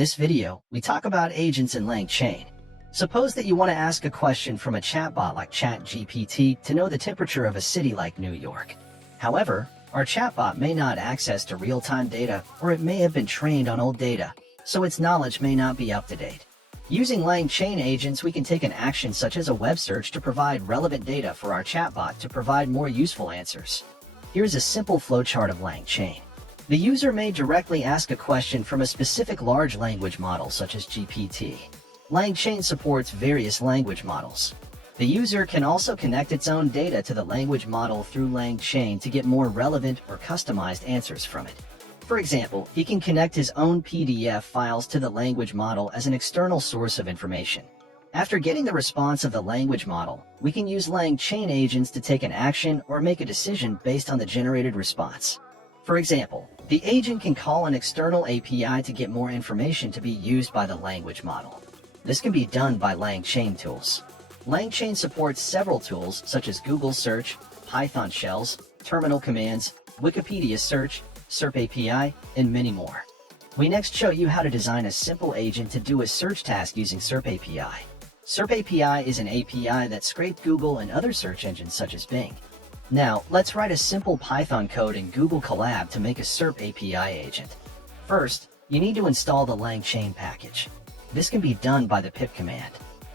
This video, we talk about agents in LangChain. Suppose that you want to ask a question from a chatbot like ChatGPT to know the temperature of a city like New York. However, our chatbot may not access to real-time data, or it may have been trained on old data, so its knowledge may not be up to date. Using LangChain agents, we can take an action such as a web search to provide relevant data for our chatbot to provide more useful answers. Here's a simple flowchart of LangChain. The user may directly ask a question from a specific large language model such as GPT. LangChain supports various language models. The user can also connect its own data to the language model through LangChain to get more relevant or customized answers from it. For example, he can connect his own PDF files to the language model as an external source of information. After getting the response of the language model, we can use LangChain agents to take an action or make a decision based on the generated response. For example, the agent can call an external API to get more information to be used by the language model. This can be done by LangChain tools. LangChain supports several tools such as Google Search, Python shells, terminal commands, Wikipedia search, SERP API, and many more. We next show you how to design a simple agent to do a search task using SERP API. SERP API is an API that scrapes Google and other search engines such as Bing. Now, let's write a simple Python code in Google Colab to make a SERP API agent. First, you need to install the LangChain package. This can be done by the pip command.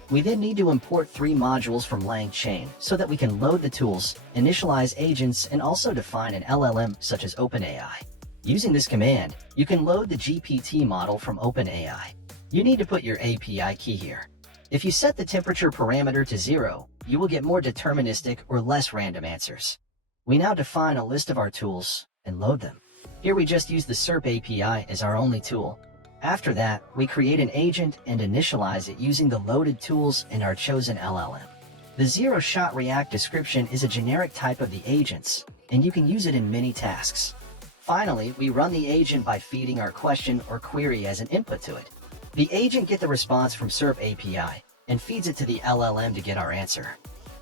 We then need to import 3 modules from LangChain so that we can load the tools, initialize agents, and also define an LLM such as OpenAI. Using this command, you can load the GPT model from OpenAI. You need to put your API key here. If you set the temperature parameter to 0, you will get more deterministic or less random answers. We now define a list of our tools and load them. Here we just use the SERP API as our only tool. After that, we create an agent and initialize it using the loaded tools in our chosen LLM. The zero-shot react description is a generic type of the agents, and you can use it in many tasks. Finally, we run the agent by feeding our question or query as an input to it. The agent gets the response from SERP API and feeds it to the LLM to get our answer.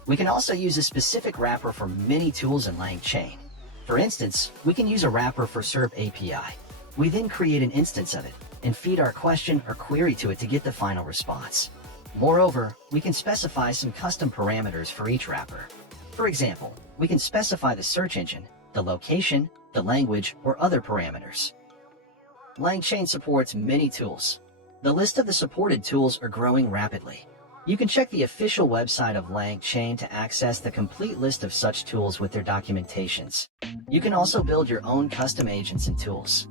We can also use a specific wrapper for many tools in LangChain. For instance, we can use a wrapper for SERP API. We then create an instance of it and feed our question or query to it to get the final response. Moreover, we can specify some custom parameters for each wrapper. For example, we can specify the search engine, the location, the language, or other parameters. LangChain supports many tools. The list of the supported tools are growing rapidly. You can check the official website of LangChain to access the complete list of such tools with their documentations. You can also build your own custom agents and tools.